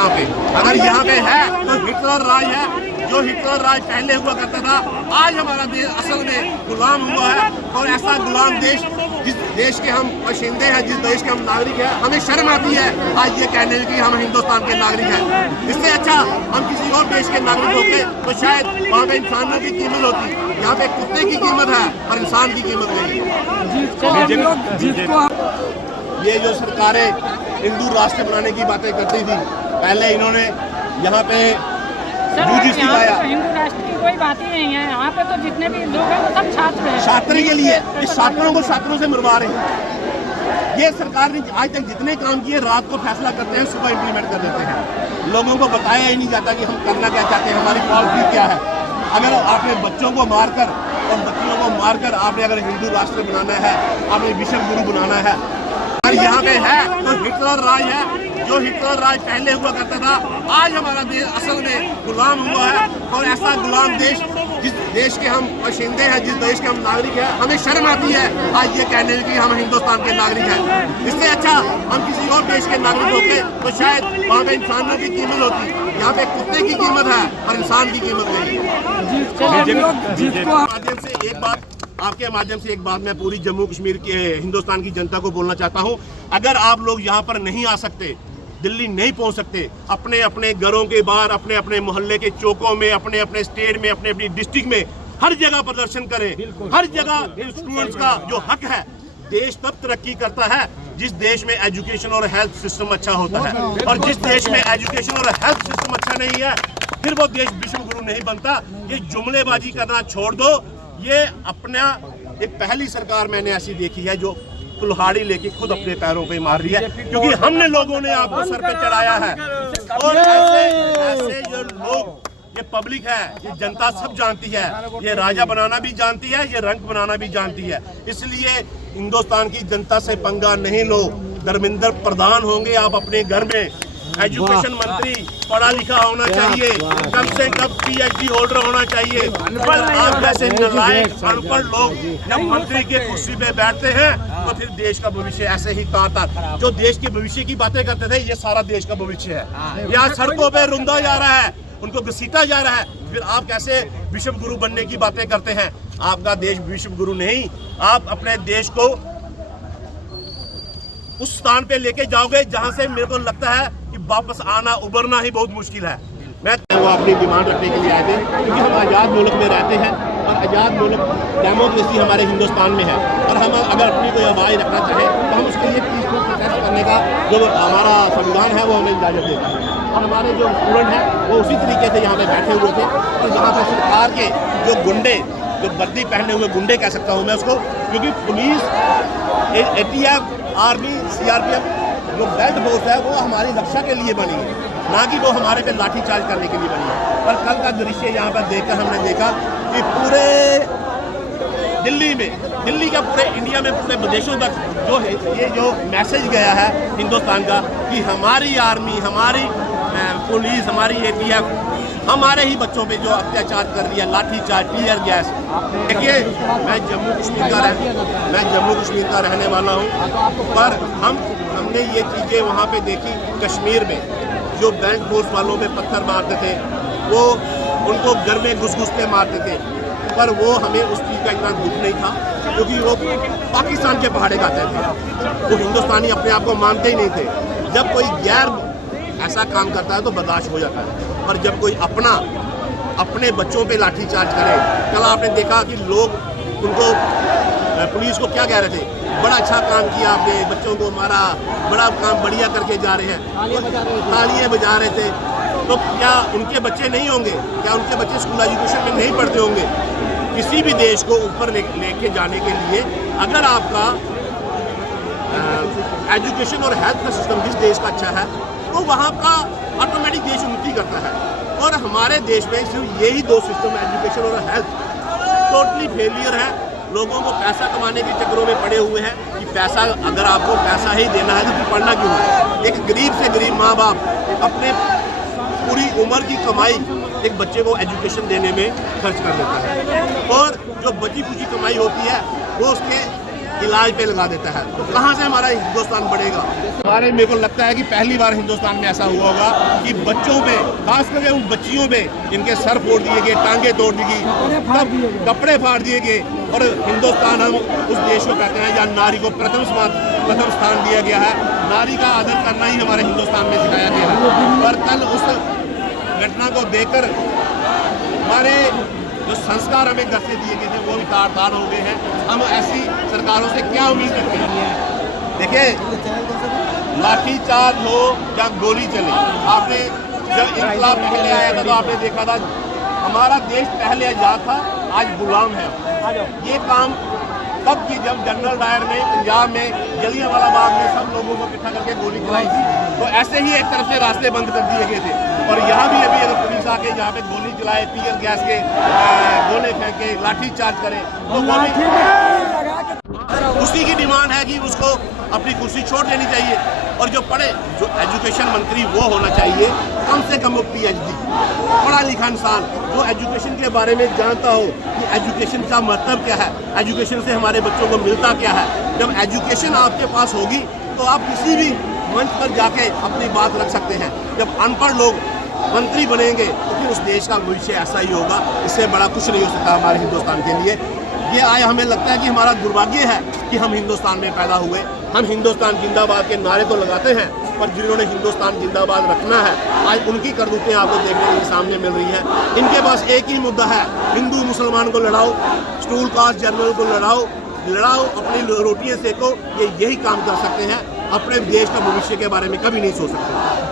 यहाँ पे। अगर यहाँ पे है तो हिटलर राज है, जो हिटलर राज पहले हुआ करता था। आज हमारा देश असल में गुलाम हुआ है, और ऐसा गुलाम देश, जिस देश के हम बाशिंदे हैं, जिस देश के हम नागरिक हैं, हमें शर्म आती है आज ये कहने की हम हिंदुस्तान के नागरिक हैं। इससे अच्छा हम किसी और देश के नागरिक होते तो शायद वहाँ पे इंसानों की कीमत होती। यहाँ पे कुत्ते की कीमत है पर इंसान की कीमत नहीं है। ये जो सरकारें हिंदू राष्ट्र बनाने की बातें करती थी, पहले इन्होंने यहाँ पे हिंदू राष्ट्र की कोई बात ही नहीं है। यहाँ पे तो जितने भी लोग हैं वो सब छात्र हैं। छात्र के लिए इस छात्रों को छात्रों से मरवा रहे हैं। ये सरकार ने आज तक जितने काम किए रात को फैसला करते हैं, सुबह इम्प्लीमेंट कर देते हैं। लोगों को बताया ही नहीं जाता कि हम करना क्या चाहते हैं, हमारी पॉलिसी क्या है। अगर आपने बच्चों को मारकर और बच्चियों को मारकर आपने अगर हिंदू राष्ट्र बनाना है, आपने विश्व गुरु बनाना है, अगर यहाँ पे है तो हिटलर राज है, जो हिटलर राज पहले हुआ करता था। आज हमारा देश असल में गुलाम हुआ है, और ऐसा गुलाम देश, जिस देश के हम बाशिंदे हैं, जिस देश के हम नागरिक हैं, हमें शर्म आती है आज ये कहने की हम हिंदुस्तान के नागरिक हैं। इससे अच्छा हम किसी और देश के नागरिक होते तो शायद वहाँ पे इंसानों की कीमत होती। यहाँ पे कुत्ते की कीमत है पर इंसान की कीमत नहीं है। माध्यम से एक बात, आपके माध्यम से एक बात मैं पूरी जम्मू कश्मीर के हिंदुस्तान की जनता को बोलना चाहता हूँ। अगर आप लोग यहाँ पर नहीं आ सकते, दिल्ली नहीं पहुंच सकते, अपने अपने घरों के बाहर, अपने अपने मोहल्ले के चौकों में, अपने अपने स्टेट में, अपने अपनी डिस्ट्रिक्ट में हर जगह प्रदर्शन करें। हर जगह स्टूडेंट्स का जो हक है। देश तब तरक्की करता है जिस देश में एजुकेशन और हेल्थ सिस्टम अच्छा होता है, और जिस देश में एजुकेशन और हेल्थ सिस्टम अच्छा नहीं है, फिर वो देश विश्व गुरु नहीं बनता। ये जुमलेबाजी करना छोड़ दो। ये अपना एक पहली सरकार मैंने ऐसी देखी है जो कुल्हाड़ी लेके खुद अपने पैरों पे मार रही है, क्योंकि हमने लोगों ने आपको सर पे चढ़ाया है। और ऐसे जो लोग, ये पब्लिक है, ये जनता सब जानती है, ये राजा बनाना भी जानती है, ये रंग बनाना भी जानती है। इसलिए हिंदुस्तान की जनता से पंगा नहीं लो। धर्मेंद्र प्रधान होंगे आप अपने घर में, एजुकेशन मंत्री पढ़ा लिखा होना चाहिए, कम से कम PhD होल्डर होना चाहिए। पर आप जैसे नालायक अनपढ़ लोग जब मंत्री के कुर्सी पे बैठते हैं तो फिर देश का भविष्य ऐसे ही तार जो देश के भविष्य की बातें करते थे, ये सारा देश का भविष्य है। यहाँ सड़कों पे रुंधा जा रहा है, उनको घसीटा जा रहा है, फिर आप कैसे विश्व गुरु बनने की बातें करते हैं? आपका देश विश्व गुरु नहीं। आप अपने देश को उस स्थान पे लेके जाओगे जहां से मेरे को लगता है कि वापस आना उबरना ही बहुत मुश्किल है। मैं वो अपनी डिमांड रखने के लिए आए थे, क्योंकि हम आज़ाद मुल्क में रहते हैं, और आज़ाद मुल्क डेमोक्रेसी हमारे हिंदुस्तान में है, और हम अगर अपनी कोई आवाज़ रखना चाहें तो हम उसके लिए पीसफुल प्रोटेस्ट करने का जो हमारा संविधान है वो हमें इजाज़त देता है। और हमारे जो स्टूडेंट हैं वो उसी तरीके से यहाँ पे बैठे हुए थे, और यहाँ पर सरकार के जो गुंडे, जो वर्दी पहने हुए गुंडे कह सकता हूँ मैं उसको, क्योंकि पुलिस, ATF, आर्मी, CRPF जो बेल्ट फोर्स है वो हमारी रक्षा के लिए बनी है, ना कि वो हमारे पे लाठीचार्ज करने के लिए बनी है। पर कल का दृश्य यहाँ पर देखकर हमने देखा कि पूरे दिल्ली में, दिल्ली का पूरे इंडिया में, पूरे विदेशों तक जो है ये जो मैसेज गया है हिंदुस्तान का कि हमारी आर्मी, हमारी पुलिस, हमारी ATF हमारे ही बच्चों पे जो अत्याचार कर रही है, लाठीचार्ज, टीयर गैस। देखिए मैं जम्मू कश्मीर का रहने वाला हूँ, पर हमने ये चीज़ें वहाँ पे देखी। कश्मीर में जो बेल्ट फोर्स वालों पे पत्थर मारते थे, वो उनको घर में घुस के मारते थे, पर वो हमें उस चीज़ का इतना दुख नहीं था, क्योंकि वो पाकिस्तान के पहाड़े खाते थे, वो हिंदुस्तानी अपने आप को मानते ही नहीं थे। जब कोई गैर ऐसा काम करता है तो बर्दाश्त हो जाता है, पर जब कोई अपने बच्चों पे लाठीचार्ज करे, कल आपने देखा कि लोग उनको पुलिस को क्या कह रहे थे, बड़ा अच्छा काम किया आपने, बच्चों को मारा, बड़ा काम बढ़िया करके जा रहे हैं, तालियां बजा रहे थे। तो क्या उनके बच्चे नहीं होंगे? क्या उनके बच्चे स्कूल एजुकेशन में नहीं पढ़ते होंगे? किसी भी देश को ऊपर लेके जाने के लिए अगर आपका एजुकेशन और हेल्थ का सिस्टम जिस देश का अच्छा है तो वहाँ का ऑटोमेटिक देश उन्नति करता है। और हमारे देश में सिर्फ यही दो सिस्टम, एजुकेशन और हेल्थ, टोटली फेलियर है। लोगों को पैसा कमाने के चक्करों में पड़े हुए हैं कि पैसा, अगर आपको पैसा ही देना है तो फिर पढ़ना क्यों है? एक गरीब से गरीब माँ बाप अपने पूरी उम्र की कमाई एक बच्चे को एजुकेशन देने में खर्च कर देता है, और जो बची कुची कमाई होती है वो उसके इलाज पे लगा देता है, तो कहाँ से हमारा हिंदुस्तान बढ़ेगा? हमारे मेरे को लगता है कि पहली बार हिंदुस्तान में ऐसा हुआ होगा कि बच्चों पे, खास करके उन बच्चियों पे इनके सर फोड़ दिए गए, टांगे तोड़ दी गई, कपड़े फाड़ दिए गए। और हिंदुस्तान हम उस देश को कहते हैं जहाँ नारी को प्रथम स्थान दिया गया है। नारी का आदर करना ही हमारे हिंदुस्तान में सिखाया गया है। पर कल उस घटना को देखकर हमारे जो संस्कार हमें घर से दिए गए थे वो भी तार हो गए हैं। हम ऐसी सरकारों से क्या उम्मीद करते हैं? देखिए, लाठी चार्ज हो या गोली चले, आपने जब इनकलाब पहले आया था तो आपने देखा था हमारा देश पहले आजाद था, आज गुलाम है। ये काम तब की जब जनरल डायर ने पंजाब में जलियांवाला बाग में सब लोगों को इकट्ठा करके गोली चलाई थी, तो ऐसे ही एक तरफ से रास्ते बंद कर दिए गए थे। और यहाँ भी अभी अगर पुलिस आके यहाँ पे गोली चलाए, टीयर गैस के गोले फेंके, लाठी चार्ज करे, तो उसी की डिमांड है कि उसको अपनी कुर्सी छोड़ देनी चाहिए। और जो पढ़े, जो एजुकेशन मंत्री वो होना चाहिए कम से कम वो PhD पढ़ा लिखा इंसान, जो एजुकेशन के बारे में जानता हो कि एजुकेशन का मतलब क्या है, एजुकेशन से हमारे बच्चों को मिलता क्या है। जब एजुकेशन आपके पास होगी तो आप किसी भी मंच पर जाके अपनी बात रख सकते हैं। जब अनपढ़ लोग मंत्री बनेंगे तो फिर उस देश का भविष्य ऐसा ही होगा। इससे बड़ा कुछ नहीं हो सकता हमारे हिंदुस्तान के लिए। ये आया, हमें लगता है कि हमारा दुर्भाग्य है कि हम हिंदुस्तान में पैदा हुए। हम हिंदुस्तान जिंदाबाद के नारे तो लगाते हैं, पर जिन्होंने हिंदुस्तान जिंदाबाद रखना है, आज उनकी करतूतें आपको देखने के लिए सामने मिल रही हैं। इनके पास एक ही मुद्दा है, हिंदू मुसलमान को लड़ाओ, स्टूल कास्ट जनरल को लड़ाओ, अपनी रोटियां सेको। ये यही काम कर सकते हैं, अपने देश का भविष्य के बारे में कभी नहीं सोच सकते।